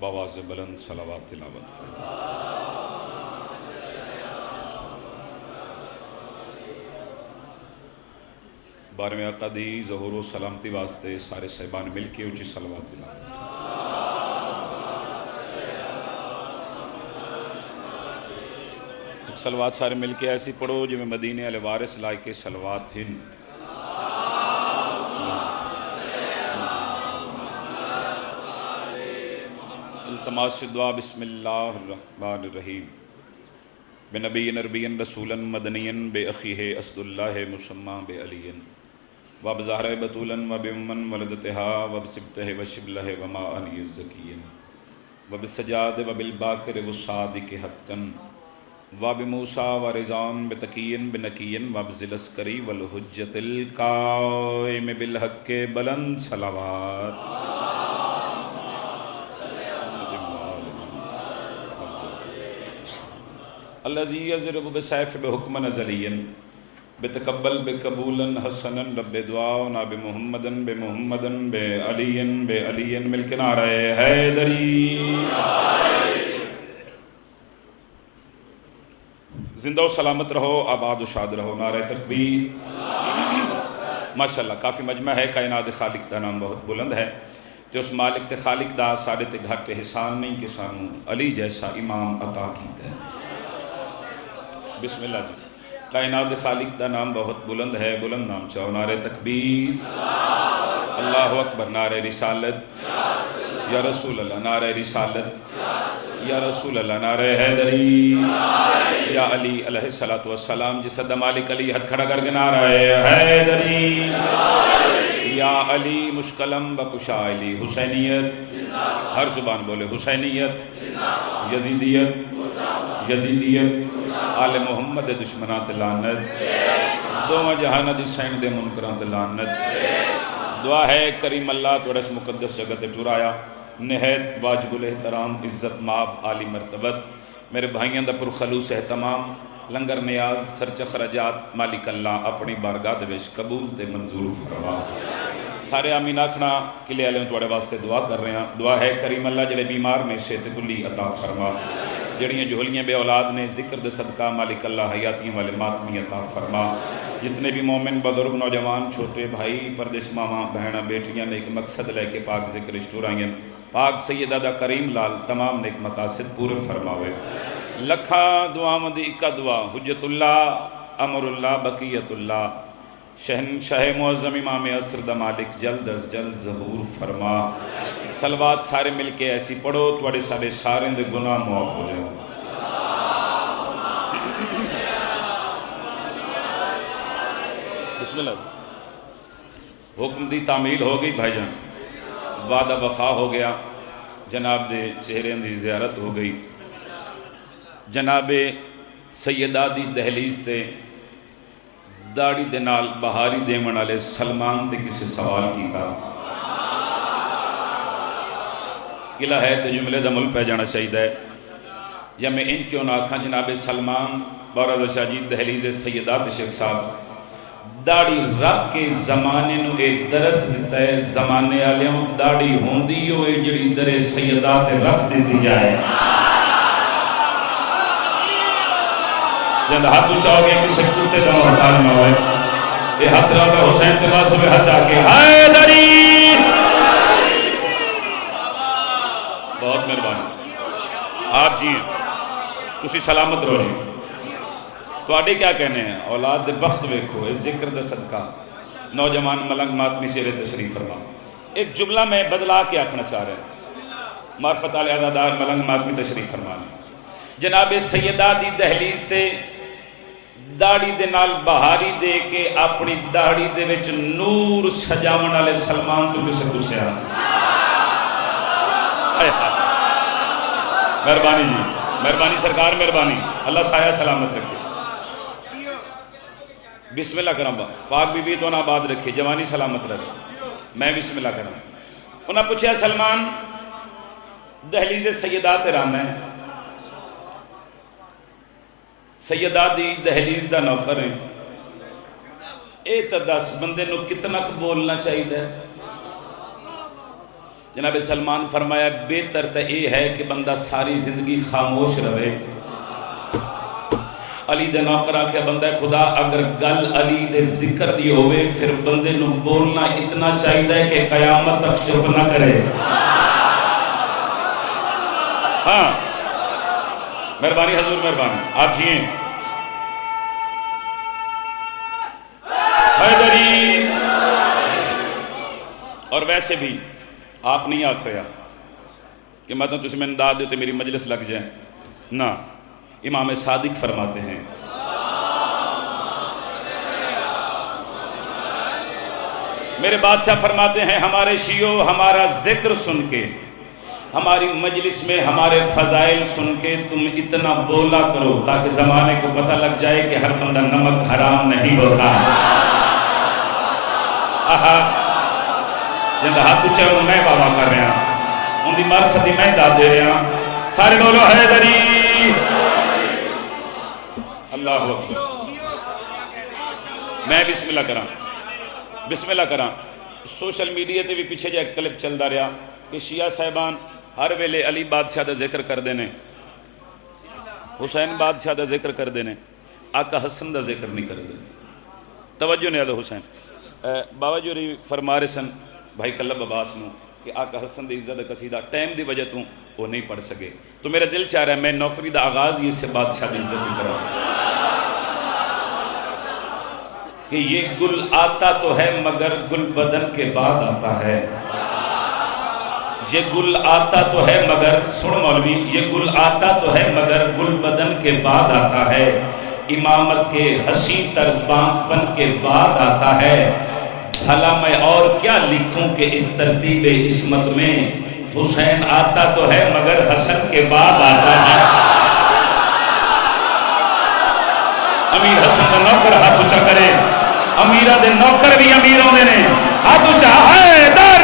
بآواز بلند صلوات تلاوت فرما۔ بارہویں آقا دی ظہور و سلامتی واسطے سارے صاحبان مل کے اونچی صلوات تلاوت۔ ایک صلوات سارے مل کے ایسی پڑھو جو میں مدینے والے وارث لائے کے صلوات ہن۔ التماس دعا بسم اللہ الرحمن الرحیم بنبی نربی رسولا مدنی بے اخیہ اسد اللہ مسمى بے علی وب زہر بطولا وب امن ولدتہا وب سبتہ وشبلہ وما انی الزکی وب سجاد وب الباکر والصادق حقا وب موسیٰ ورزان بتقین بنقین وب ذلسکری والحجت القائم بالحق بلند صلوات۔ الذي يضرب بسيف بحكم نزلي بتقبل بقبولا حسنا رب دعاؤنا بمحمدا بمحمدا بعلي بعلي ملک نعرہ حیدری۔ زندہ و سلامت رہو، آباد و شاد رہو، نعرہ تکبیر۔ ماشاءاللہ کافی مجمع ہے، کائنات خالق دا نام بہت بلند ہے تے اس مالک تے خالق دا ساڑے تے گھٹ احسان نہیں کہ سانو علی جیسا امام عطا کیتا ہے۔ بسم اللہ جی۔ کائنات خالق دا نام بہت بلند ہے، بلند نام چاہو، نعرہ تکبیر، اللہ اکبر، نعرہ رسالت یا رسول اللہ، نعرہ رسالت یا رسول اللہ، نعرہ حیدری یا علی علیہ السلام۔ جس صدہ مالک علی ہتھ کھڑا کر کے نعرہ حیدری یا علی مشکلم بکشا علی، حسینیت، ہر زبان بولے، حسینیت، یزیدیت، یزیدیت، آل محمد دشمنات لعنت، دوواں جہان دی سین دے منکرات لعنت۔ دعا ہے کریم اللہ تو رس مقدس جگت ٹرایا، نہایت واجب الاحترام عزت ماب عالی مرتبت میرے بھائیاں دا پرخلوص اہتمام لنگر نیاز خرچ خرجات مالک اللہ اپنی بارگاہ دے وچ قبول تے منظور فرما۔ سارے آمین آکھنا کلے علیہ توڑے واسطے دعا کر رہے ہیں۔ دعا ہے کریم اللہ جڑے بیمار نے صحت کلی عطا فرما، جڑیاں جھولیاں بے اولاد نے ذکر دے صدقہ مالک اللہ حیاتیاں والے ماتمی عطا فرما۔ جتنے بھی مومن بزرگ نوجوان چھوٹے بھائی پردیش ماما بہنہ بیٹیاں نے ایک مقصد لے کے پاک ذکر اشتورائیں پاک سیدہ دا کریم لال تمام نیک مقاصد پورے فرماوے۔ لکھا دعا مدی اکا دعا حجت اللہ امر اللہ بقیت اللہ شہنشاہ معظم امام عصر دا مالک جلد از جلد ظہور فرما۔ صلوات سارے مل کے ایسی پڑھو توڑے سارے سارے دے گناہ معاف ہو جائے۔ بسم اللہ۔ حکم دی تعمیل ہو گئی بھائی جان، وعدہ وفا ہو گیا، جناب دے چہرے دی زیارت ہو گئی، جناب سیدہ دی دہلیز تے داڑی دے نال بہاری دیمن والے سلمان تے کسی سوال کیتا قلعہ ہے تے جملے دا مل پہ جانا چاہیے یا میں ان کیوں نہ آکھاں جناب سلمان بارہ شاہ جی دہلیز سیدات شیخ صاحب داڑی رکھ کے زمانے نو ایک درس دیتا ہے، زمانے آلیاں داڑی ہوندی ہوئے جڑی در سیدات رکھ دیتی جائے۔ جب ہاتھ اچھاؤ گے کسی کتے دا محتاج نہ ہوئے، یہ ہاتھ رہا ہے حسین تباہ صبح ہاتھ آکے حیدری۔ بہت مہربانی آپ جی ہیں، تسی سلامت رہو جی۔ تو آڈے کیا کہنے ہیں؟ اولاد دے بخت ویکھو، اس ذکر دے صدقہ نوجوان ملنگ ماتمی چہرے تشریف فرما۔ ایک جملہ میں بدلا کے آکھنا چاہ رہے ہیں، معرفت علی عددار ملنگ ماتمی تشریف فرمانے۔ جناب سیدہ دی دہلیز تے داڑی دے نال بہاری دے کے اپنی داڑی دے وچ نور سجاون والے سلمان تو کسے پوچھیا؟ مہربانی جی، مہربانی سرکار، مہربانی، اللہ سایہ سلامت رکھے۔ بسم اللہ کرم پاک بی بی تو نہ آباد رکھے، جوانی سلامت رکھے، میں بسم اللہ کرم۔ انہاں پوچھیا سلمان دہلیز سیدات رانا ہے، سیدہ دی دہلیز دا نوکر ہے، اے تا دس بندے نو کتنا بولنا چاہیے؟ جناب سلمان فرمایا بہتر تو یہ ہے کہ بندہ ساری زندگی خاموش رہے. علی دے نوکر آکھیا بندہ خدا اگر گل علی دے ذکر دی ہوئے پھر بندے نو بولنا اتنا چاہیے کہ قیامت تک چپ نہ کرے. ہاں مہربانی حضور مہربانی آپ جیئیں. حیدری. اور ویسے بھی آپ نہیں آکھ رہا کہ مطلب تجھے میں انداز دیتے میری مجلس لگ جائے نہ. امام صادق فرماتے ہیں میرے بادشاہ فرماتے ہیں ہمارے شیعو ہمارا ذکر سن کے ہماری مجلس میں ہمارے فضائل سن کے تم اتنا بولا کرو تاکہ زمانے کو پتہ لگ جائے کہ ہر بندہ نمک حرام نہیں ہوتا. جن ہاتھ اچھا ہوں میں بابا کر رہا ہوں ان کی معرفت دی میں داد دے رہا ہوں. سارے بولو حیدری. اللہ اکبر. میں بسم اللہ کراں بسم اللہ کراں. سوشل میڈیا تے بھی پیچھے جا کلپ چلدا رہا کہ شیعہ صاحبان ہر ویلے علی بادشاہ دا ذکر کر دینے حسین بادشاہ دا ذکر کر دینے آقا حسن دا ذکر نہیں کر دینے. توجہ نہیں آدھا حسین بابا جوری فرما رہے سن بھائی کلب عباس نو کہ آقا حسن دی عزت قصیدہ ٹائم دی وجہ تو وہ نہیں پڑھ سکے تو میرا دل چاہ رہا ہے میں نوکری دا آغاز یہ سے بادشاہ دی عزت بھی کرا کہ یہ گل آتا تو ہے مگر گل بدن کے بعد آتا ہے. یہ گل آتا تو ہے مگر سن مولوی یہ گل آتا تو ہے مگر گل بدن کے بعد آتا ہے. امامت کے حسین تر بانک پن کے بعد آتا ہے. بھلا میں اور کیا لکھوں کہ اس ترتیب عصمت میں حسین آتا تو ہے مگر حسن کے بعد آتا ہے. امیر حسن کا نوکر ہاتھ اونچا کرے. امیرہ دے نوکر بھی امیروں نے ہاتھ اونچا. حیدر.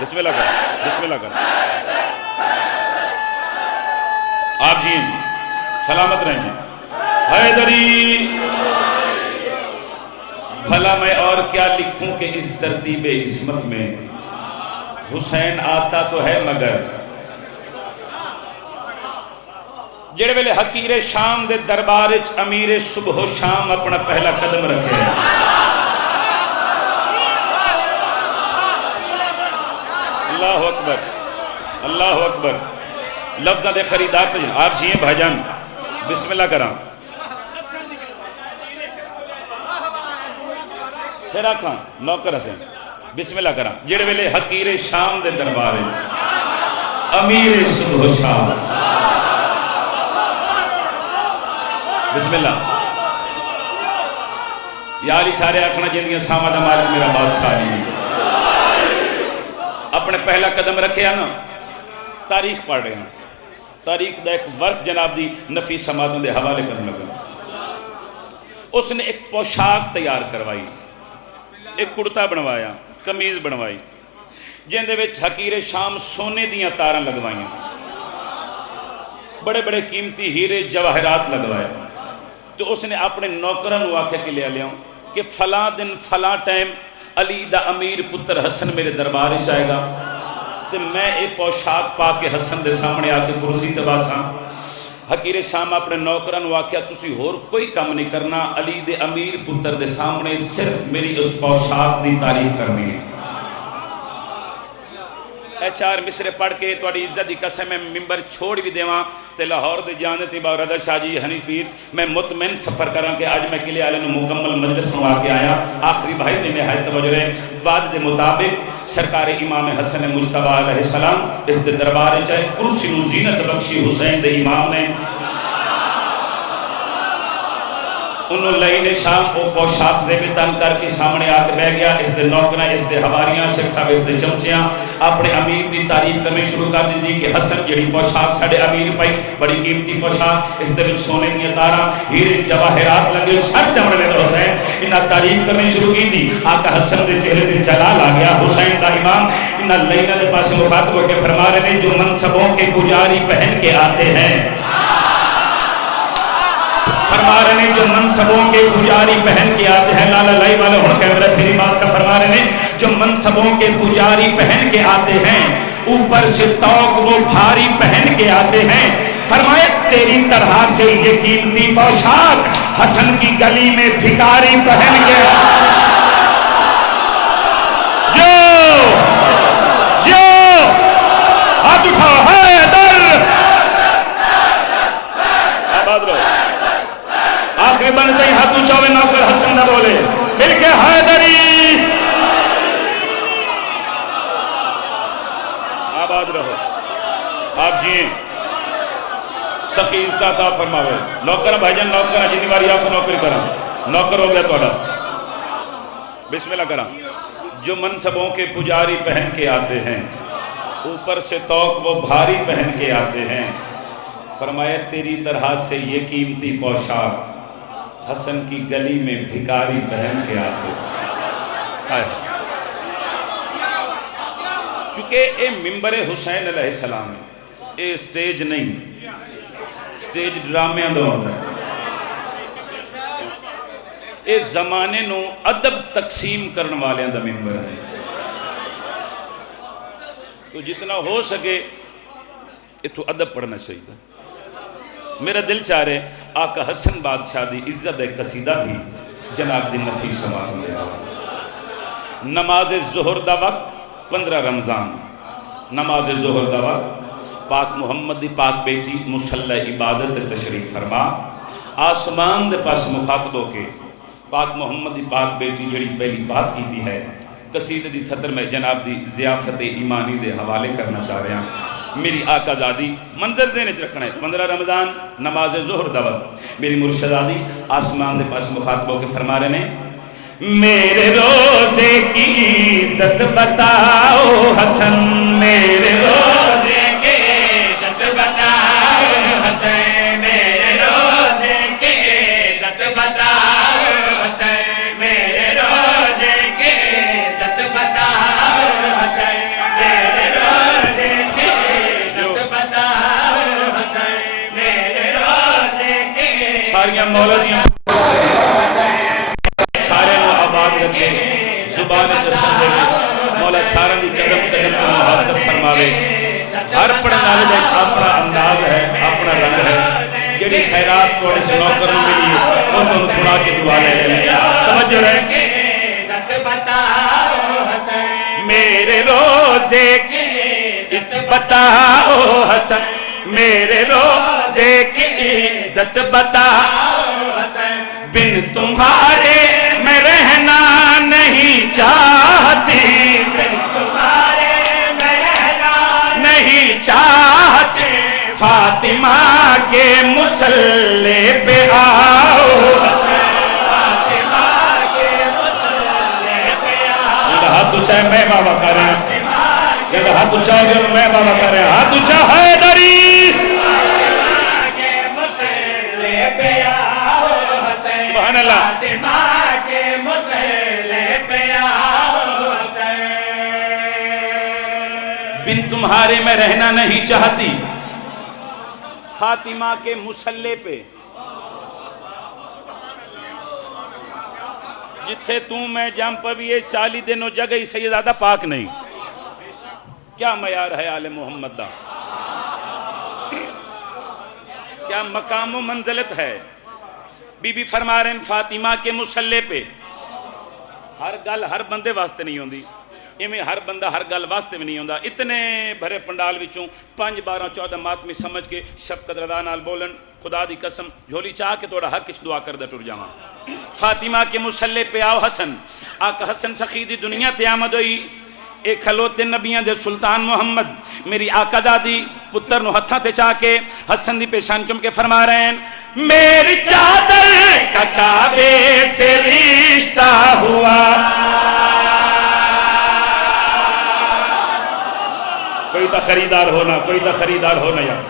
بسم اللہ کر بسم اللہ کر. آپ جی سلامت رہیں جی. حیدری. بھلا میں اور کیا لکھوں کہ اس ترتیب عصمت میں حسین آتا تو ہے مگر جڑے ویلے حقیر شام دے دربارچ امیر صبح و شام اپنا پہلا قدم رکھے. اللہ اکبر اللہ اکبر. لفظہ دے خریدار تجھے آپ جیئیں بھائی جان بسم اللہ کراں. پھر آکھاں نوکر حسین بسم اللہ کراں. جڑے ویلے حقیر شام دے دربارچ امیر صبح و شام بسم اللہ. یا علی سارے آکھنا جندگیاں ساما دا مالک میرا بادشاہ علی اپنے پہلا قدم رکھے نا. تاریخ پڑھ رہے ہیں تاریخ دا ایک ورک جناب دی نفی سماعتوں دے حوالے کرنے لگا. اس نے ایک پوشاک تیار کروائی ایک کرتا بنوایا کمیز بنوائی جن دے وچ حقیر شام سونے دیاں تاراں لگوائیں بڑے بڑے قیمتی ہیرے جواہرات لگوائے. تو اس نے اپنے نوکران واقعہ کے لے لیا کہ فلاں دن فلاں ٹائم علی دا امیر پتر حسن میرے دربار جائے گا تو میں ایک پوشاک پا کے حسن دے سامنے آ کے کرسی تباساں. حقیر شام اپنے نوکران واقعہ تسی ہور کوئی کام نہیں کرنا علی دے امیر پتر دے سامنے صرف میری اس پوشاک دی تعریف کرنی ہے. اے چار مصرے پڑھ کے توڑی عزت دی قسم میں ممبر چھوڑ بھی دیواں تے لاہور دے جانے تے باو رضا شاہ جی حنیف پیر میں مطمئن سفر کراں کہ آج میں قلعے والے نو مکمل مجلس میں آ کے آیا. آخری بھائی تے نہایت توجہ رہے. وعدے دے مطابق سرکار امام حسن مجتبیٰ علیہ السلام اس دے دربار چاہے کرسی نو زینت بخشی حسین دے امام نے انہوں لئینے شام کو پوشاک زیب تن کر کے سامنے آ کے بہ گیا. اس دے نوکرہ اس دے حواریاں شیخ صاحب اس دے چمچیاں اپنے امیر کی تعریف کرنے شروع کر دی کہ حسن جڑی پوشاک ساڑھے امیر پائی بڑی قیمتی پوشاک اس دے سونے کی تارا ہیرے جواہرات لگے سر چمڑے میں تو حسین انہاں تعریف کرنے شروع کی دی. آقا حسن دے چہرے دے جلال آ گیا. حسین دا امام انہاں لئینے دے پاس مخاطب ہو کے فرما رہے ہیں جو منصبوں کے پجاری پہن کے آتے ہیں فرما رہے ہیں جو منصبوں کے پجاری پہن کے آتے ہیں، لالا لائی والے ہو کیمرہ تیری بات سے فرما رہے ہیں جو منصبوں کے پجاری پہن کے آتے ہیں، اوپر سے توق وہ بھاری پہن کے آتے ہیں، فرمایا تیری طرح سے یہ قیمتی پوشاک حسن کی گلی میں بھکاری پہن کے ہاتھ اٹھاؤ حیدر، آباد رہو، آخری بنتے ہی ہاتھ اونچا نوکر حسن نہ بولے مل کے حیدری، آباد رہو، آپ جیئیں سخی عزت عطا فرماوے، نوکر بھائی جان نوکر جنی باری آپ کو نوکری کرا نوکر ہو گیا توڑا، بسم اللہ کرا، جو منصبوں کے پجاری پہن کے آتے ہیں، اوپر سے توق وہ بھاری پہن کے آتے ہیں، فرمایا تیری طرح سے یہ قیمتی پوشاک حسن کی گلی میں بھکاری پہن کے آتے ہیں۔ چونکہ اے ممبر حسین علیہ السلام ہے، اے سٹیج نہیں، سٹیج ڈرامے اندر ہوتا ہے، اے زمانے نو ادب تقسیم کرنے والے اندر ممبر ہے، تو جتنا ہو سکے اتو ادب پڑھنا چاہیے۔ میرا دل چاہ رہے آقا حسن بادشاہ دی عزت ایک قصیدہ بھی جناب دی نفیس سماعت میں نماز ظہر دا وقت 15 رمضان نماز ظہر دا وقت پاک محمد دی پاک بیٹی مسلح عبادت تشریف فرما، آسمان دے پاس مخاطبوں کے پاک محمد دی پاک بیٹی جڑی پہلی بات کی دی ہے قصیدہ دی سطر میں جناب دی ضیافت ایمانی دے حوالے کرنا چاہ رہے ہیں۔ میری آقا زادی منظر ذہن وچ رکھنا ہے، 15 رمضان نماز ظہر دا وقت، میری مرشد زادی آسمان دے پاس مخاطبوں کے فرما رہے ہیں میرے روزے کی عزت بتاؤ حسن، میرے روزے کی عزت بتاؤ حسن، میرے روزے کی عزت بتاؤ حسن، میرے روزے کی عزت بتاؤ حسن، میرے روزے کی عزت بتاؤ حسن، میرے روزے کی ساریاں مولویاں زبان جسم دے مولا سارا دی قدم قدم کو محافظت فرماوے، ہر پڑھنے والے دا اپنا انداز ہے، اپنا رنگ ہے، جڑی خیرات کو اس نوکر میں ملی وہ تو سنا کے دعا لے لیں توجہ ہے میرے روزے کی عزت بتاؤ حسن، میرے روزے کی عزت بتاؤ حسن، بن تمہارے میں رہنا نہیں چاہتی، بن تمہارے میں رہنا نہیں چاہتی، فاطمہ کے مصلی پہ آؤ، فاطمہ کے مصلی پہ آؤ، یہ ہاتھ اچھا ہے میں بابا کر رہے ہیں، یہ ہاتھ اچھا ہے میں بابا کر رہے ہیں، ہاتھ اچھا حیدری، فاطمہ کے مصلی پہ آؤ حسین، سبحان اللہ، فاطمہ کے مصلی پہ آؤ حسین، بن تمہارے میں رہنا نہیں چاہتی، فاطمہ کے مصلی پہ، جتھے تم میں جم پویے 40 دنوں جگہ ہی سیدادہ پاک نہیں، کیا معیار ہے آل محمد دا، کیا مقام و منزلت ہے، بی بی فرما رہے ہیں فاطمہ کے مصلی پہ، ہر گل ہر بندے واسطے نہیں ہوندی، ایمیں ہر بندہ ہر گل واسطے بھی نہیں ہوندا، اتنے بھرے پنڈال وچوں 5 12 14 ماتمی سمجھ کے شفقت رضا نال بولن، خدا دی قسم جھولی چاہ کے توڑا حق کچھ دعا کر دے ٹر جاواں، فاطمہ کے مصلی پہ آؤ حسن، آقا حسن سخی دی دنیا تے آمد ہوئی، ایک کھلوتے نبیاں دے سلطان محمد میری آقا زادی پتر نو ہتھاں تے چاہ کے حسن دی پیشان چم کے فرما رہے ہیں میری چادر کا کعبے سے رشتہ ہوا، کوئی تا خریدار ہونا، کوئی تا خریدار ہونا یا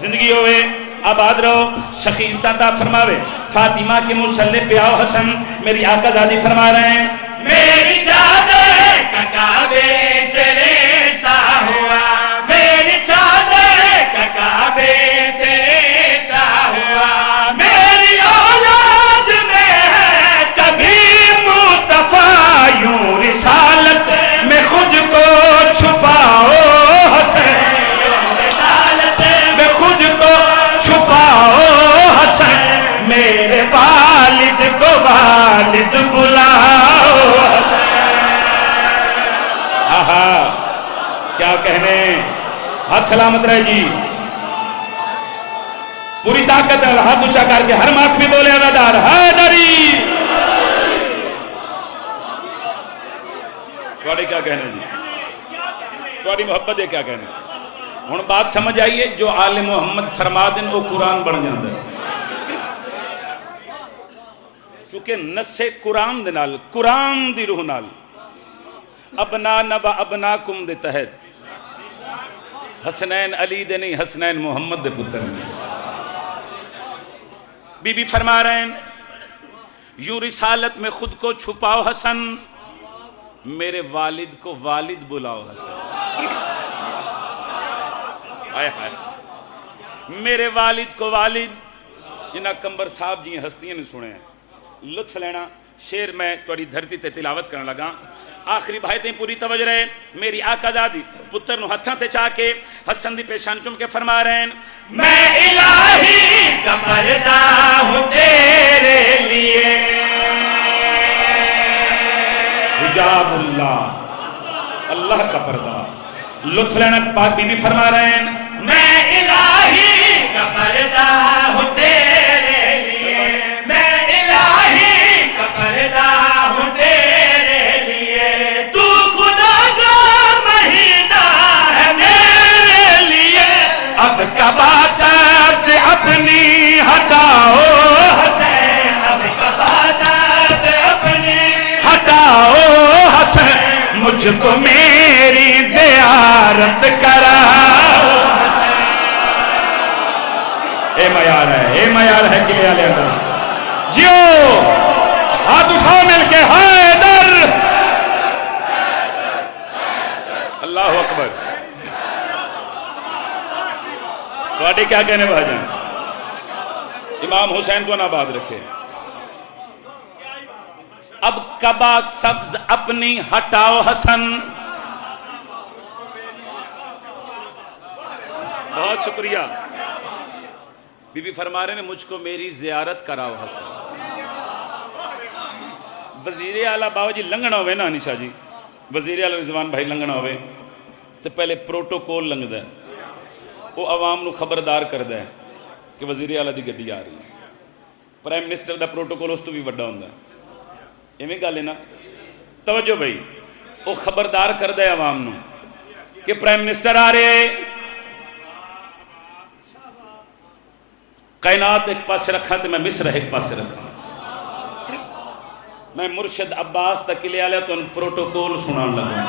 زندگی ہوئے آباد رہو، سخی عزتہ فرماوے، فاطمہ کے مصلی پہ آؤ حسن، میری آقا زادی فرما رہے ہیں میری چادر کا کعبے سے رشتہ ہوا، میری چادر کا کعبے سے رشتہ ہوا، میری آہا کیا کہنے، ہاتھ سلامت رہے جی، پوری طاقت ہے، ہاتھ اونچا کر کے ہر مات بھی بولے ادادار حیدری۔ توڑی کیا کہنے جی، توڑی محبت ہے کیا کہنے۔ ہن بات سمجھ آئیے، جو آل محمد فرما دیں وہ قرآن بن جاندہ ہے، کیونکہ نس قرآن دے نال، قرآن دی روح نال ابنانا و ابناکم دے تحت حسنین علی دے نہیں، حسنین محمد دے پتر نہیں۔ بی بی فرما رہے ہیں یوں رسالت میں خود کو چھپاؤ حسن، میرے والد کو والد بلاؤ حسن۔ آئے آئے میرے والد کو والد، جنہ کمبر صاحب جی ہستیاں نے سنے ہیں، لطف لینا۔ شیر میں توڑی دھرتی تے تلاوت کرنے لگا، آخری بھائیتیں پوری توجہ رہے۔ میری آقا زادی پتر نو ہتھاں تے چاہ کے حسن دی پیشان چم کے فرما رہے ہیں میں الہی کا پردہ ہوں تیرے لیے، حجاب اللہ، اللہ کا پردہ۔ لطف لینا، پاک بی بی فرما رہے ہیں میں الہی کا پردہ ہوں تیرے لیے، میں الہی کا پردہ ہوں تیرے لیے، تو خدا کا مہینہ ہے میرے لیے، اب کعبہ سب سے اپنی ہٹاؤ حسین، اب کعبہ سب سے اپنی ہٹاؤ حسین، مجھ کو میری زیارت کراؤ۔ اے معیار ہے، اے معیار ہے قلعہ لے اندر جیو، ہاتھ اٹھاؤ مل کے حیدر، اللہ اکبر۔ تو کیا کہنے بھاجن، امام حسین کو نہ بات رکھے۔ اب کعبہ سبز اپنی ہٹاؤ حسن، بہت شکریہ۔ بی بی فرما رہے ہیں مجھ کو میری زیارت کراؤ حسن۔ وزیر اعلیٰ بابا جی لنگنا ہوئے نا انیشا جی، وزیر اعلیٰ رضوان بھائی لنگنا ہوئے تو پہلے پروٹوکول لنگ دے، وہ عوام نو خبردار کر دے کہ وزیر اعلیٰ دی گڈی آ رہی ہے۔ پرائم منسٹر دا پروٹوکول اس تو بھی وڈا ہوندہ ہے، ایویں گل ہے نا۔ توجہ بھائی، وہ خبردار کر دے عوام نو کہ پرائم منسٹر آ رہے، کائنات ایک پاس رکھا تو میں مصر ایک پاس رکھا، میں مرشد عباس تک لے آلے تو ان پروٹوکول سنان لگا۔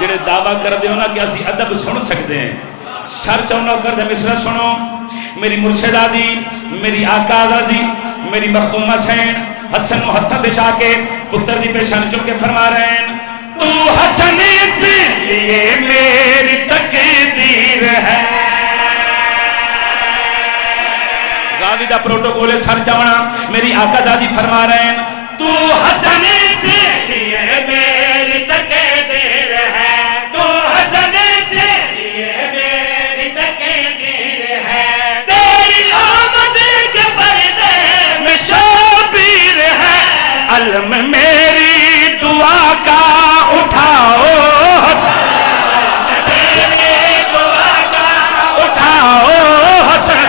جنہیں دعویٰ کر دے ہونا کہ اسی ادب سن سکتے ہیں، سر چونہ کر دے مصر سنو، میری مرشد آدھی، میری آقا آدھی، میری مخدوم حسین، حسن و ہتھا دے چاہ کے پتر دی پیشان چم کے فرما رہے ہیں تو حسن اس لیے میری تقدیر ہے۔ غازی دا پروٹوکول سر چونا، میری آقا زادی فرما رہے ہیں تو حسن اس لیے میری تقدیر ہے، تو حسن اس لیے میری تقدیر ہے، تیری آمد کے پردے میں شبیر ہے، علم میری دعا کا اٹھاؤ حسن، میری دعا کا اٹھاؤ حسن،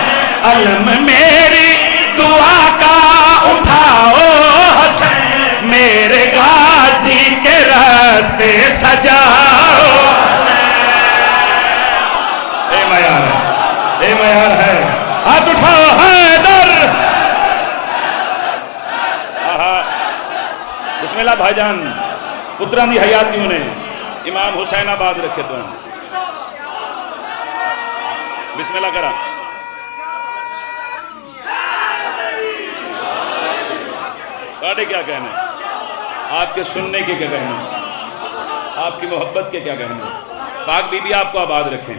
علم میری دعا کا اٹھاؤ حسن، میرے غازی کے راستے سجاؤ حسن۔ اے معیار ہے، اے معیار ہے، ہاتھ اٹھاؤ حیدر۔ بسم اللہ بھائی جان، پتران دی حیاتیوں نے امام حسین آباد رکھے تو ہیں، بسم اللہ کرا۔ آٹھے کیا کہنا ہے، آپ کے سننے کے کیا کہنا ہے، آپ کی محبت کے کیا کہنا ہے، پاک بی بی آپ کو آباد رکھیں۔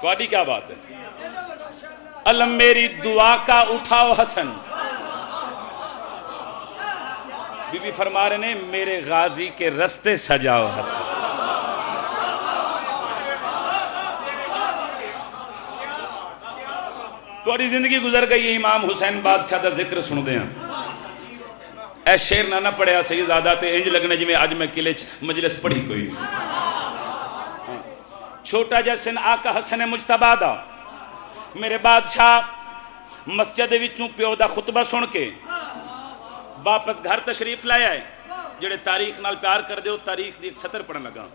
کوئی کیا بات ہے، علم میری دعا کا اٹھاؤ حسن، بی بی فرما رہے ہیں میرے غازی کے رستے سجاؤ حسن۔ تھوڑی زندگی گزر گئی، امام حسین بادشاہ دا ذکر سن دے ہیں، اے شیر نہ پڑھیا سیدزادہ تے انج لگنے جی میں آج میں قلعے مجلس پڑھی کوئی نہیں۔ چھوٹا جسن آقا حسن مجتبیٰ دا میرے بادشاہ مسجد وچوں پیو دا خطبہ سن کے واپس گھر تشریف لائے آئے، جڑے تاریخ نال پیار کر دے ہو تاریخ دی ایک سطر پڑھن لگا۔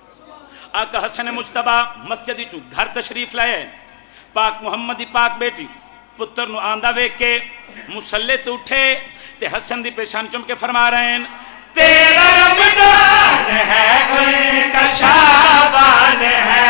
آقا حسن مجتبیٰ مسجد وچوں گھر تشریف لائے آئے، پاک محمد دی پاک بیٹی پتر نو آندہ ویک کے مسلح تو اٹھے تے حسن دی پیشان چم کے فرما رہے ہیں تیرا رمضان ہے ان کا شعبان ہے۔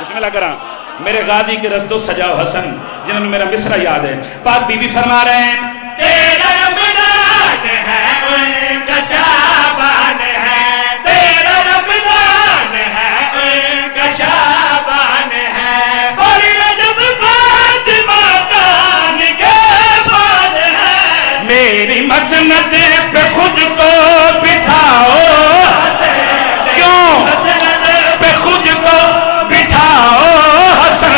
بسم اللہ کرام میرے غازی کے رستوں سجاؤ حسن جنہوں نے میرا مصرع یاد ہے۔ پاک بی بی فرما رہے ہیں تیرا رمضان ہے ان کا شعبان ہے، تیرا رمضان ہے ان کا شعبان ہے، اور رجب فاطمہ کا نگہبان ہے۔ میری مسند پہ خود کو بٹھاؤ، کیوں پہ خود کو بٹھاؤ حسن،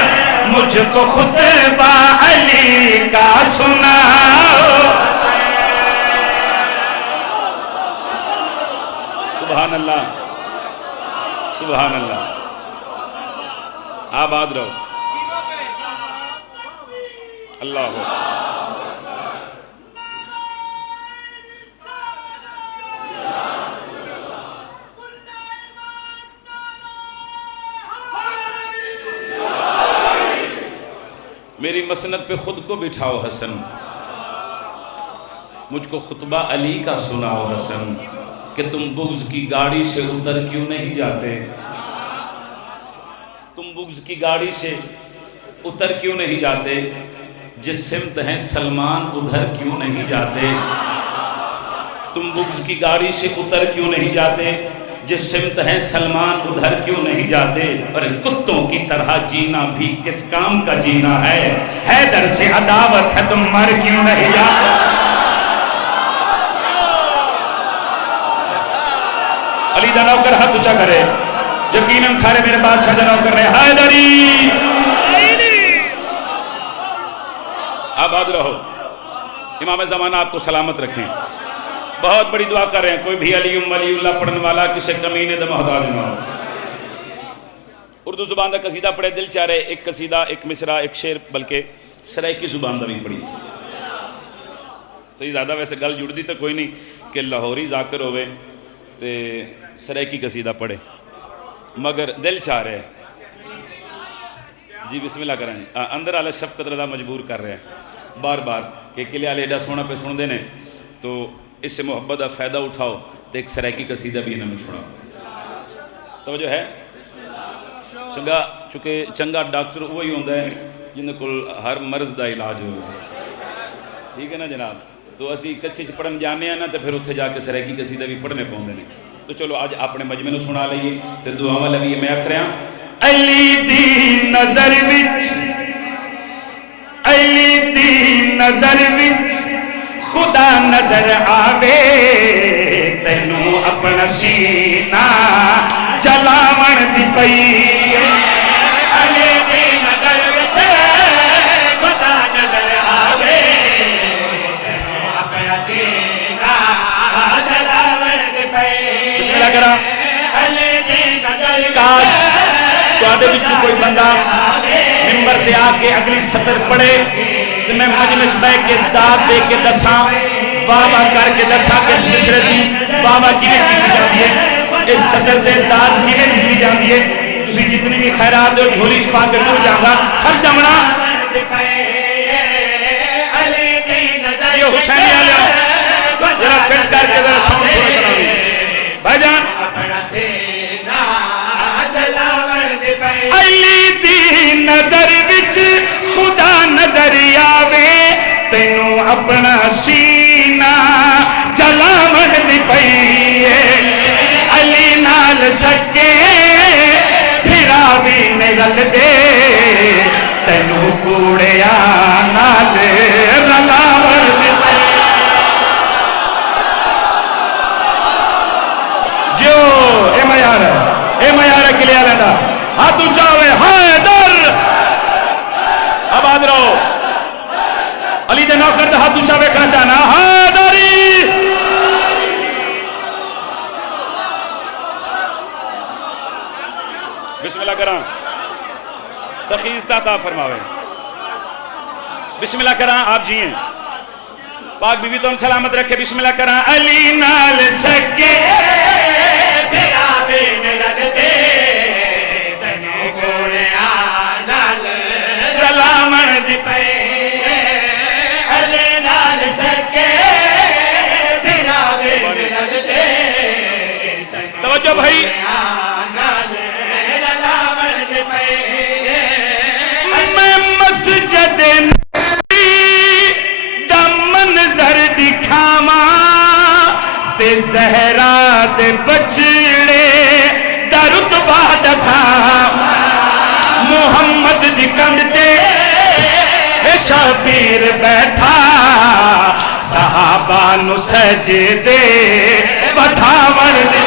مجھ کو خطبہ علی کا سناؤ۔ سبحان اللہ سبحان اللہ، آباد رہو اللہ ہو۔ میری مسند پہ خود کو بٹھاؤ حسن، مجھ کو خطبہ علی کا سناؤ حسن، کہ تم بغض کی گاڑی سے اتر کیوں نہیں جاتے، تم بغض کی گاڑی سے اتر کیوں نہیں جاتے، جس سمت ہیں سلمان ادھر کیوں نہیں جاتے، تم بغض کی گاڑی سے اتر کیوں نہیں جاتے، جس سمت ہیں سلمان ادھر کیوں نہیں جاتے، اور کتوں کی طرح جینا بھی کس کام کا جینا ہے، حیدر سے عداوت ہے تم مر کیوں نہیں جاتے۔ علی دا نوکر ہاتھ اونچا کرے، یقیناً سارے میرے بادشاہ دا نوکر رہے، حیدری آباد رہو۔ امام زمانہ آپ کو سلامت رکھیں، بہت بڑی دعا کر رہے ہیں، کوئی بھی علی ولی اللہ پڑھنے والا کسی کمینے دا محتاج نہ ہو۔ اردو زبان دا قصیدہ پڑھے، دل چاہ رہے ایک قصیدہ ایک مصرع ایک شعر بلکہ سرائکی زبان دا بھی پڑھی۔ صحیح زیادہ ویسے گل جڑ دی تو کوئی نہیں کہ لاہوری ذاکر ہوئے تے سرائکی قصیدہ پڑھے، مگر دل چاہ رہے جی بسم اللہ کریں، اندر آلہ شفقت رضا مجبور کر رہے ہیں بار بار کہ قلعے والے ایڈا سونا پہ سن دینے، تو اس سے محبت کا فائدہ اٹھاؤ تو ایک سرائکی قصیدہ بھی انہوں نے سنا۔ توجہ ہے چنگا، چونکہ چنگا ڈاکٹر وہی ہوتا ہے جن کو ہر مرض دا علاج ہو، ٹھیک ہے نا جناب، تو اسی کچھی پڑھن جانے ہیں نا تو پھر اتھے جا کے سرائکی قصیدہ بھی پڑھنے پاؤں نے۔ تو چلو آج اپنے مجمع نو سنا لئیے تو دعا والا بھی میں آکھ رہا علی دی نظر وچ، علی دی نظر وچ خدا نظر آوے، تینوں اپنا سینہ جلاون دی پئی، علی دی نظر وچ خدا نظر آوے، تینوں اپنا سینہ جلاون دی پئی۔ بسم اللہ کرا، کاش تواڈے وچوں کوئی بندہ منبر تے آ کے اگلی سطر پڑھے تو میں مجلس بیٹھ کے داد دے کے دساں، واہ واہ کر کے دساں کہ اس مصرے دی واہ واہ کیویں کیتی جاندی ہے، اس سطر تے داد کیویں دتی جاندی ہے۔ تسی جتنی بھی خیرات دے جھولی چ پا کے ٹر جاندا سر چمڑا یہ حسینیہ لیا ذرا فٹ کر کے ذرا ساؤنڈ تھوڑا چلاوی بھائی جان۔ علی دی نظر وچ خدا نظر آوے، تینوں اپنا سینہ جلاون دی پئی، علی نال سکے پھرا بھی نہیں رلدے، تینوں کوڑیا نال رلاون دی پئی۔ جو اے معیار ہے قلعہ لینا ہاتھ اونچا ہوئے، حیدر آباد رہو۔ نوکر دا ہاتھ اونچا ویکھنا چاہنا حیدری بسم اللہ کراں سخی عطا فرماوے بسم اللہ کراں آپ جی ہیں پاک بی بی تو ہم سلامت رکھے بسم اللہ کراں علی نال سکے بھرا بین لگتے تنو گوڑے آنال رلامن دی پے علی نال سکے بھرا بین لگتے توجہ بھائی میں مسجد زہرا دے بچڑے دا رتبہ دسا محمد دی کنڈ تے شبیر بیٹھا صحابہ نو سجدے وٹھاون دے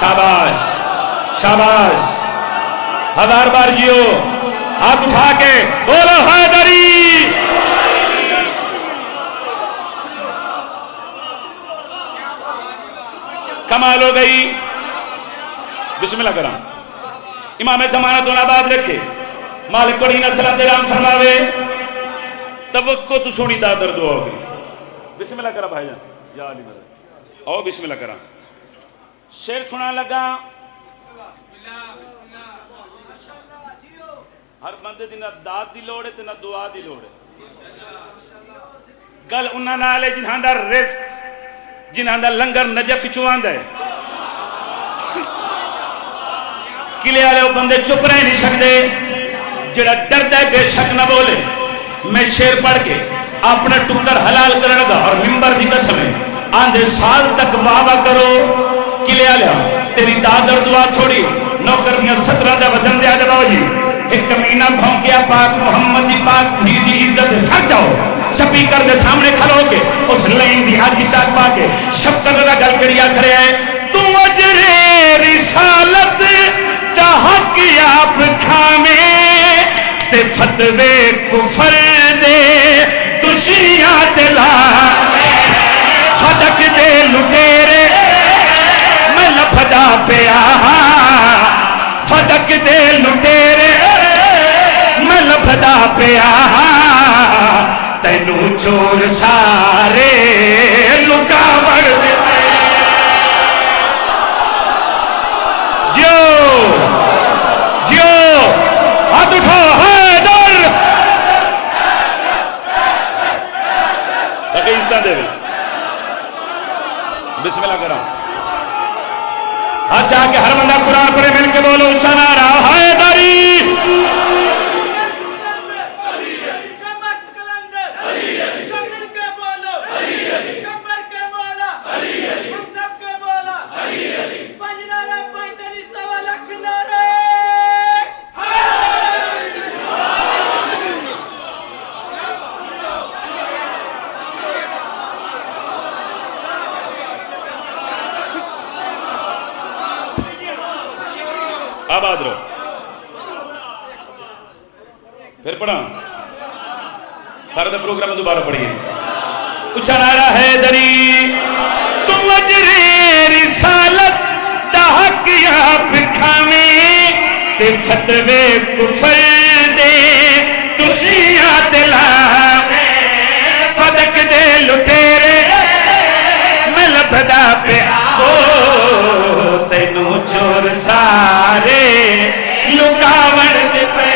شاباش شاباش ہزار بار جیو ہاتھ اٹھا کے بولو حیدری کمال ہو گئی بسم اللہ کرام امام زمانہ دون آباد رکھے مالک پڑھی نصلہ تیرام فرماوے توقع تو سونی دادر دعا ہو گئی بسم اللہ کرام بھائی جان یا علی مدد او بسم اللہ کرام شیر سنا لگا ہر بندے دی نہ داد دی لوڑے تے نہ دعا دی لوڑے گل انہاں نالے جنہاں دا رزق جنہاں دا لنگر نجف چوان دے کلے آلے وہ بندے چپ رہے نہیں سکتے جڑا درد ہے بے شک نہ بولے میں شیر پڑھ کے اپنا ٹکر حلال کرنے لگا اور ممبر دی قسم ہے آندھے سال تک وعدہ کرو کلے آلے تیری دادر دعا تھوڑی نوکر دیاں 17 دا وزن دے آجا بابا جی ایک کمینہ بھونکیا پاک محمد دی پاک بھی دی عزت سر جاؤ سپیکر دے سامنے کھلو کے اس لائن دی آگی چاک پا کے شبتر دا گل کریا کھڑے ہیں تو اجر رسالت دا حق آپ کھامے تے فتوے کفر دے دشیاں دلا صدق دے لٹیرے میں لپھدا پہ آہا صدق دے لٹیرے میں لپھدا پہ آہا تینو چور سارے لکاوڑ دے جیو جیو ہاتھ اٹھو حیدر سخی عزت دے بسم اللہ کرام ہاتھ چاہ کے ہر بندہ قرآن پڑھے مل کے بولو اونچا نعرہ حیدری آباد رہو پھر پڑھا سارے دے پروگرام دوبارہ پڑھئے اچھا نعرہ حیدری تم اجر رسالت دا حق آپ کھامیں تے فتوے کفر دے تشیاں دلامیں فدق دے لٹیرے میں لبھدا پہ آو تینو چور سارے لکاوڑ دے پہ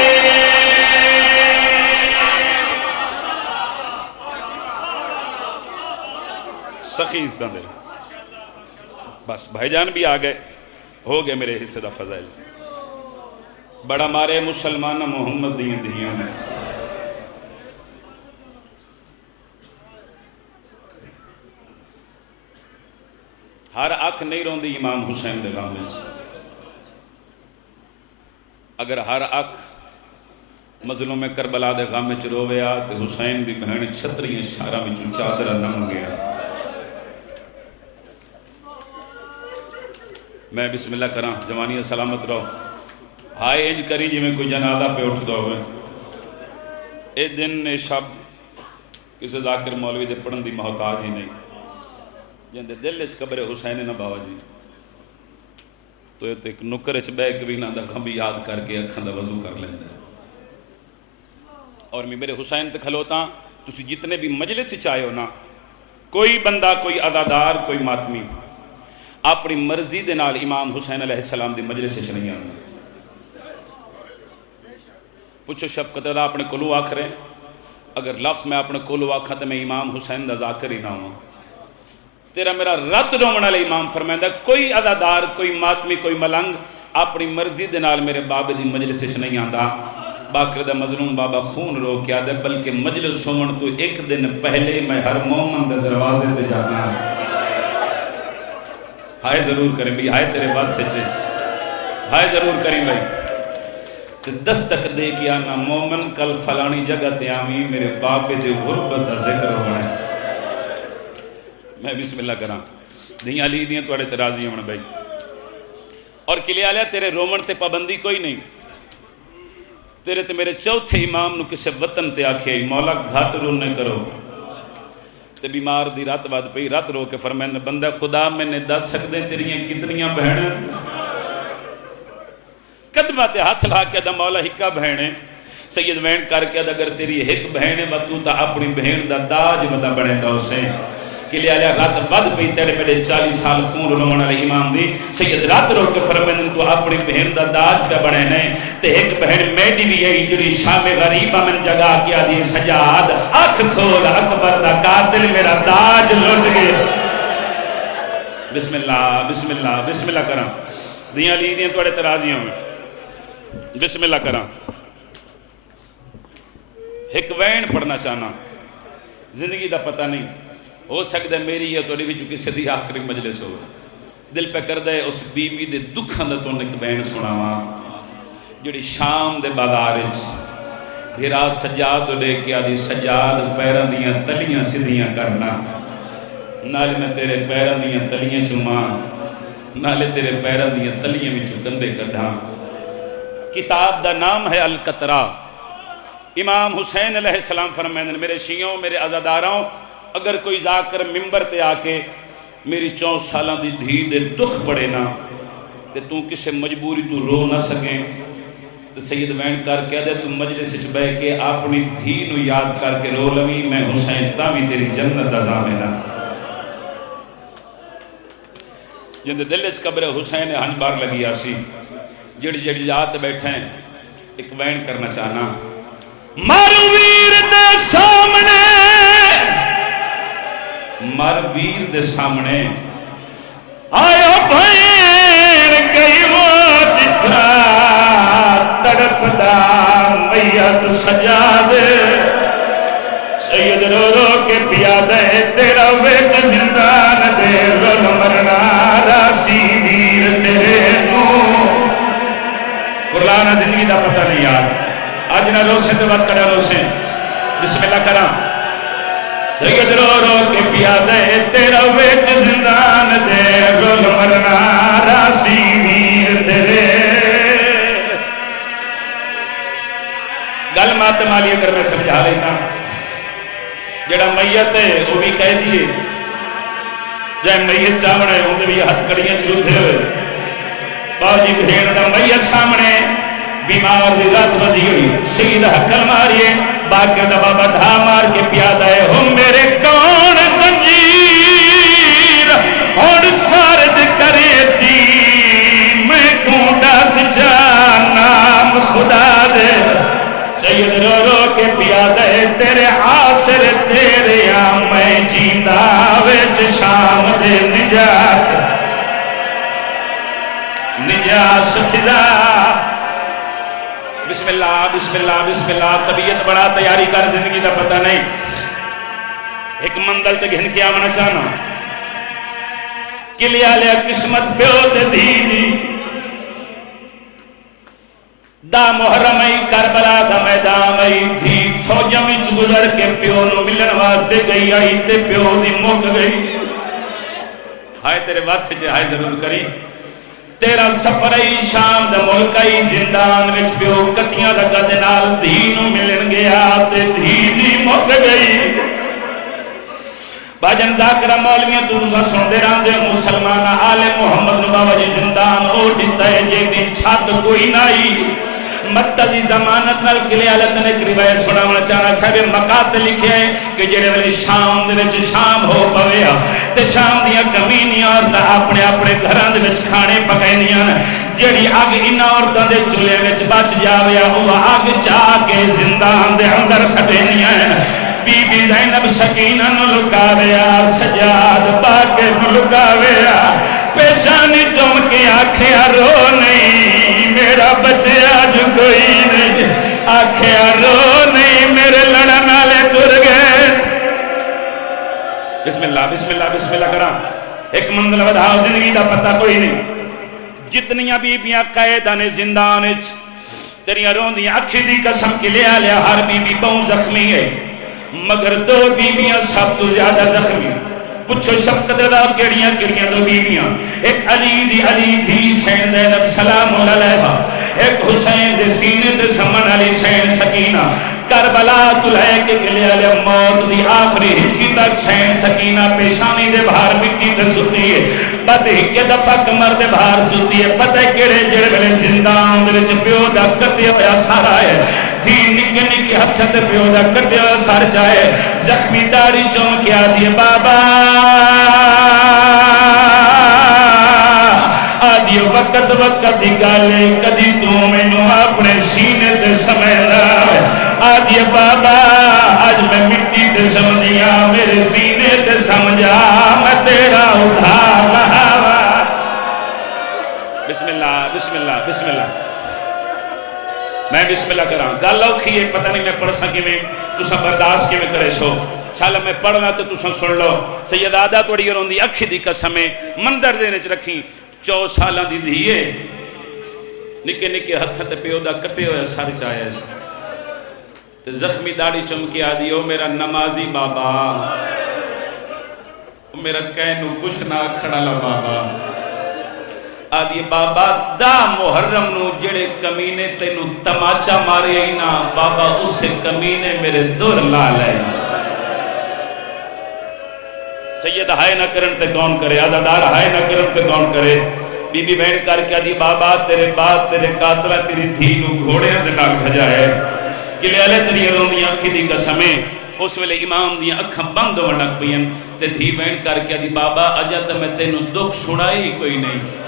سخی عزت دے بس بھائی جان بھی آگئے ہو گئے میرے حصے دا فضائل بڑا مارے مسلمان محمد دیاں میں ہر اکھ نہیں روندی امام حسین دے غم وچ اگر ہر اکھ مظلوم کربلا دے غم وچ رویا تے حسین دی بہن چھتریاں شارہ وچوں چادر نم گیا میں بسم اللہ کراں جوانی سلامت رہو ہائے انج کری جی میں کوئی جنازہ پہ اٹھ دو ہوئے اے دن اے شب کسی ذاکر مولوی دے پڑھن دی محتاج ہی نہیں جن دے دل اچ قبر حسین نہ باوا جی تو یہ تو ایک نکر اچ بے کے بھی نہ دا غم یاد کر کے اکھاں دا وضو کر لیندے اور میں میرے حسین تے کھلوتا تسی جتنے بھی مجلس چاہے ہو نا کوئی بندہ کوئی عزادار کوئی ماتمی اپنی مرضی دے نال امام حسین علیہ السلام دی مجلس وچ نہیں آنا پوچھو شفقت دا اپنے کولو آکھ رہے اگر لفظ میں اپنے کولو آکھا تو میں امام حسین دا ذاکر ہی نہ ہوں تیرا میرا رت رومن والے امام فرمائندہ کوئی عزادار کوئی ماتمی کوئی ملنگ اپنی مرضی دے نال میرے بابے دی مجلس وچ نہیں آندا باقر دا مظلوم بابا خون رو کیا دے بلکہ مجلس سون تو ایک دن پہلے میں ہر مومن دے دروازے تے جانا ہائے ضرور کریں بھی ہائے تیرے واسطے چے ہائے ضرور کریں بھائی دستک دے کے آنا مومن کل فلانی جگہ تے آمین میرے بابے دے غربت دا ذکر ہونا ہے میں بسم اللہ کراں دیاں علی دیاں توڑے ترازی ہونا بھائی اور کلے آلیا تیرے رومن تے پابندی کوئی نہیں تیرے تے میرے چوتھے امام نو کسے وطن تے آکھے مولا گھات رونے کرو تے بیمار دی رات بعد پئی رات رو کے فرمائن بندہ خدا میں نے دس سکدے تیریاں کتنیاں بہنیں قدمہ تے ہاتھ لا کے دا مولا ہکا بہنے سید وین کر کے اگر تیری ایک بہنے تو تا اپنی بہن دا داج ودا بڑھیں دا اسے کہ لیا لیا رات بعد پہ تیرے میرے 40 سال خون رومن والے امام دی سید رات رو کے فرمائن تو اپنی بہن دا داج پہ بڑھنے تے ایک بہن میڈی بھی ہے جڑی شام غریبہ من جگہ کیا دی سجاد آنکھ کھول اکبر دا قاتل میرا داج لٹ گئے بسم اللہ بسم اللہ بسم اللہ کرام دیاں لی دیاں توڑے ترازیوں میں بسم اللہ کرام ایک وین پڑھنا چاہنا زندگی دا پتہ نہیں ہو سکتا ہے میری یا توڑی بھی چکی صدی آخری مجلس ہو دل پہ کر دے اس بی بی دے دکھاں دا تو ایک وین سناواں جڑی شام دے بازارچ بھیرا سجاد لے کے آدھی سجاد پیراں دیاں تلیاں سدھیاں کرنا نالے میں تیرے پیراں دیاں تلیاں چماں نالے تیرے پیراں دیاں تلیاں میں چکندے کڈھاں کتاب دا نام ہے القطرہ امام حسین علیہ السلام فرمائیں میرے شیعوں میرے عزاداراں اگر کوئی ذاکر ممبر تے آکے میری 4 سالاں دی دھی دے دکھ پڑے نا تے تو کسے مجبوری تو رو نہ سکیں تو سید وین کر کے دے تو مجلس وچ بیٹھ کے اپنی دھی نو یاد کر کے رو لوی میں حسین تاوی تیری جنت دا ضامن ہاں جن دل اس قبر حسین ہنج بار لگی آسی جڑی جڑی یاد بیٹھیں ایک وین کرنا چاہنا مارو ویر دے سامنے مر ویر دے سامنے آیا بھین گئی وہ جتھا تڑپ دا میت سجا دے سید رو رو کے پیا دے تیرا ویچ زندان دے رول مرنا راسی ویر تیرے نو قرآن زندگی دا پتہ نہیں یار آج نہ رو سے تو بات کرا رو سے بسم اللہ کرا سید رو رو کے پیا دے تیرا ویچ زندان دے رول مرنا راسی ویر تیرے گل ماتمالی اگر میں سمجھا لینا جڑا میت ہے وہ بھی کہہ دیئے جائے میت چاوڑے ہوں دے بھی ہاتھ کڑیاں چلو دے ہوئے باجی بھین دا میت سامنے بیمار دی رات بدی ہوئی سید حقل ماریے باقر دا بابا دھا مار کے پیادہ ہے ہم میرے کون زنجیر اور سارد کرے سی میں کونڈا سچا نام خدا دے سید رو رو کے پیادہ ہے تیرے عاصر تیرے میں جیندہ ویچ شام دے نجاس خدا بسم اللہ بسم اللہ بسم اللہ طبیعت بڑا تیاری کر زندگی دا پتہ نہیں ایک مندل تے گھن کے آمنا چاہنا کلیا لیا قسمت پیو تے دینی دا محرمی کربلا دا میدان دھی فوجہ میں گزر کے پیو نو ملن واسطے گئی آئی تے پیو دی موک گئی ہائے تیرے واسطے ہائے ضرور کری تیرا سفر ای شام دا ملک آئی زندان وچ پیو کتیاں لگا دے نال دھی نوں ملن گیا تے دھی دی مک گئی باجن ذاکرہ مولویاں تُساں سندے رہندے مسلمان آل محمد نو بابا جی زندان او دتا ہے جے دی چھت کوئی نائی متہ دی ضمانت نال قلعے والے نے ایک روایت سناونا چاہنا صاحب مقات لکھے ہے کہ جڑے ویلے شام دے وچ شام ہو پوے تے شام دیاں کمینیاں عورتاں اپنے اپنے گھراں دے وچ کھانے پکائندیاں جڑی اگ انہاں عورتاں دے چولہے وچ بچ جاوے او اگ چا کے زندان دے اندر سٹیندیاں بی بی زینب سکینہ نو لکاویا سجاد پاکے نو لکاویا پیشانی چوم کے آکھیا رو نہیں میرا بچے آج کوئی نہیں آکھیا رو نہیں میرے لڑن والے ٹر گئے بسم اللہ بسم اللہ بسم اللہ کرا ایک منزل ودھاؤ زندگی دا پتہ کوئی نہیں جتنیاں بیبیاں قیداں نے زندان وچ تیریاں روندیاں اکھی دی قسم کے لیا ہر بی بی بہت زخمی ہے مگر دو بیبیاں سب تو زیادہ زخمی پوچھو شفقت رضا کیڑیاں کیڑیاں دو بیبیاں ایک علی دی سین زینب سلام علیہا ایک حسین دے سینے تے سمن علی سین سکینہ کربلا تلائے کے گلے علی موت دی آخری ہچکی تک سین سکینہ پیشانی دے بھار مٹی تے ستی ہے بس ایک دفعہ کمر دے بھار ستی ہے پتہ کیڑے جڑے ویلے زندان دے وچ پیو دا کتے ہویا سارا ہے دھی نکے نکے ہتھ تے پیو دا کتے ہویا سار جائے زخمی داڑھی چوم کے آدھی بابا آدھی وقت دی گالے کدی تو میں نو اپنے سینے تے سمجھنا آدھی بابا آج میں مٹی تے سمجھیا میرے سینے تے سمجھا میں تیرا ادھار لہاوا بسم اللہ بسم اللہ بسم اللہ میں بسم اللہ کراں گل اوکھی ہے پتہ نہیں میں پڑھ سکی میں تساں برداشت کی میں کرے سو چالا میں پڑھنا تو تساں سن لو سید آدھا توڑی روندی اکھی دی قسمیں منظر دینے چ رکھی 4 سالاں دی دھیے نکے نکے ہتھ تے پیو دا کٹے ہوئے سر چاہے تے زخمی داڑھی چمکی آدھی او میرا نمازی بابا او میرا کہنو کچھ نہ کھڑا لا بابا آدھی بابا دا محرم نو جڑے کمینے تینو تماچا مارے ہی نا بابا اس سے کمینے میرے دور لا لائے سید ہائے نہ کرن تے کون کرے آزادار ہائے نہ کرن تے کون کرے بی بی بہن کر کے آدھی بابا تیرے باپ تیرے قاتلہ تیری دھی نو گھوڑے دنال بھجا ہے کلے علیہ تیری روندی آنکھی دی قسمیں اس ویلے امام دی اکھاں بند وڑک پئین تے دھی بہن کر کے آدھی بابا اجا تے میں تینو دکھ سنائی کوئی نہیں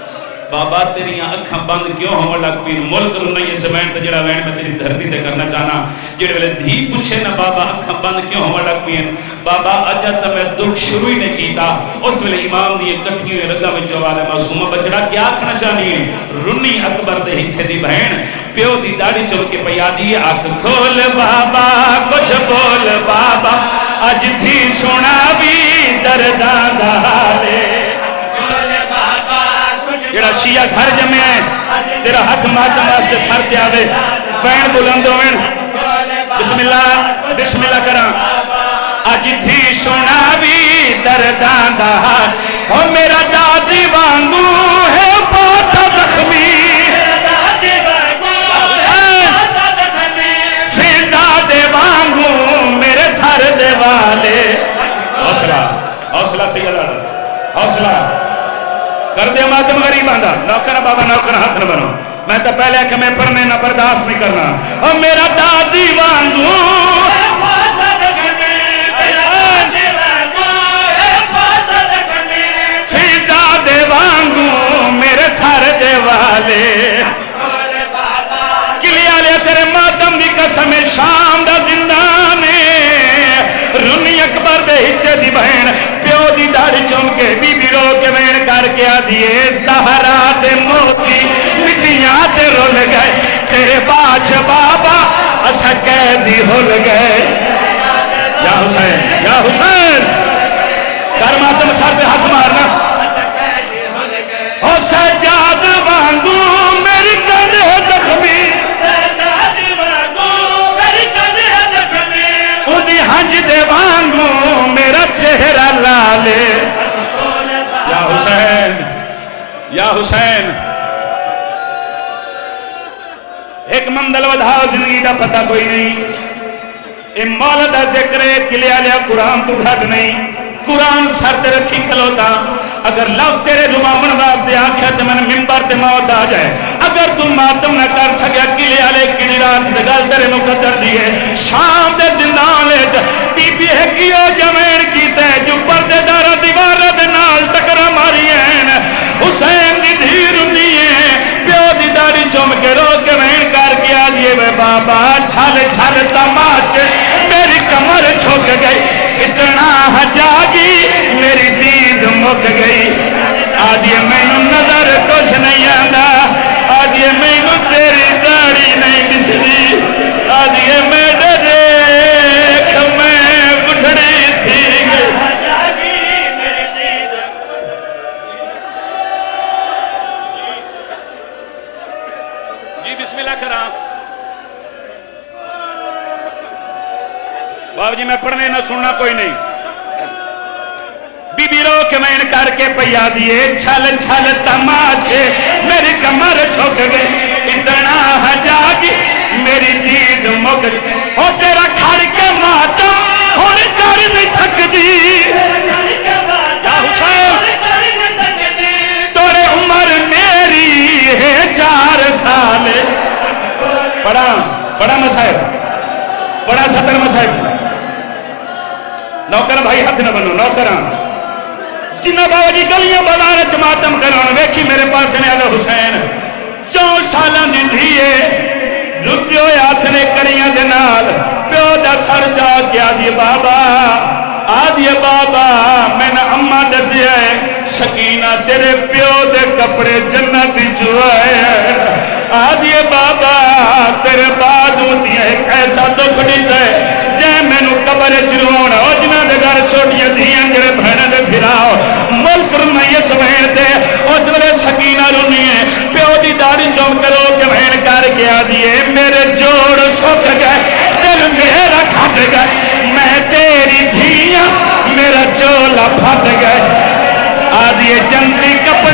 بابا تیری اکھاں بند کیوں ہوں لگ پین ملک رونا یہ سمین تے جڑا وین میں تیری دھرتی تے کرنا چاہنا جڑے ویلے دھی پوچھے نا بابا اکھاں بند کیوں ہوں لگ پین بابا اجا تے میں دکھ شروع ہی نہیں کیتا اس ویلے امام دی کٹھی ہوئے رگا میں جوالے معصومہ بچڑا کیا آکھنا چاہنی ہے رنی اکبر دے حصے دی بہن پیو دی داڑھی چل کے پیا دی آنکھ کھول بابا کچھ بول بابا اج تھی سنا بھی درداں دا حالے جڑا شیعہ گھر جمعے ہیں تیرا ہاتھ ماتم واسطے سر تے آوے بین بلند ہوئن بسم اللہ کراں اج تھی سنا بھی درداں دا حال او میرا دادی وانگو ہے پاسا زخمی سیزادے وانگو میرے سر دے والے حوصلہ سید آدھا حوصلہ کر دے ماتم غریب آندھا نوکر بابا نوکر ہاتھ نہ بنو میں تو پہلے کہ میں پڑھنے نہ برداشت نہیں کرنا اور میرا دادی وانگو سیزادے وانگو میرے سر دے والے کلیا لے تیرے ماتم دی قسم شام دا زندانے رنی اکبر دے حصے دی بہن پیو دی داڑھی چوم کے بی بی رو کے بہن کر کے آدھیے زہرا دے موتی مٹیاں تے رول گئے تیرے باچ بابا اسا قیدی ہول گئے یا حسین کر ماتم سر دے ہاتھ مارنا او سجاد وانگو میری کندھ زخمی ہنج دے وانگو میرا چہرہ لالے یا حسین ایک منزل ودھاؤ زندگی دا پتہ کوئی نہیں. اے مولا دا ذکر ہے کلے آلیا قرآن تو گھٹ نہیں. قرآن سر تے رکھی کھلوتا. اگر لفظ تیرے زبان واسطے آکھیا تے من منبر تے موت آ جائے. اگر تو ماتم نہ کر سکیا کلے آلے کی رات تے گل تیرے مقدر دی ہے. شام دے زندان وچ بی بی ہے کیو جمین کیتا ہے جو پردے دار دیوار دے نال ٹکرا ماری ہیں. حسین دی دھیر ہوندی ہے پیو دی داڑھی چوم کے رو کے وین کر کے آ دیے وے بابا چھل چھل تماچ میری کمر جھک گئی. اتنا جاگی میری دید مک گئی. آدھیے مینو نظر کچھ نہیں آندا. آدھیے مینو تیری داڑھی نہیں دسدی. آدھیے میں دیکھ میں گٹھڑی تھی. جی بسم اللہ کرام. باب جی میں پڑھنے نہ سننا کوئی نہیں. بی بی رو کے میں کر کے پیا دیے چھل چھل تماچے میری کمر جھک گئی. اتنا جاگی میری دید مک گئی. او تیرا کھڑ کے ماتم ہن کر نہیں سکتی. یا حسین توڑے عمر میری ہے 4 سال. بڑا مسائب بڑا صدر مسائب. نوکر بھائی ہاتھ نہ بنو. نوکراں جنہ بابا جی گلیاں بازار چ ماتم کران ویکھی میرے پاس نے آل حسین 4 سالاں دی دھیے لٹے ہوئے ہاتھ نے کڑیاں دے نال پیو دا سر چا کے آدھی بابا میں نے اماں دسیا ہے سکینہ تیرے پیو دے کپڑے جنت جو آئے. آدھی بابا تیرے بعد ہوتی ہے ایک ایسا دکھ دیتا ہے جے میں نو قبر چلوانا او جنہ دے گھر چھوٹیاں دھیاں جڑے بہنیں دے پھراؤ ملک فرمائیے سوین دے. اس ویلے سکینہ رونی ہے پیو دی داڑھی چوم کرو کہ بہن کر کے آدھی ہے میرے جوڑ سکھ گئے دل میرا کھٹ گئے میں تیری دھیاں میرا چولا پھٹ گئے. آدھی جنتی کپڑے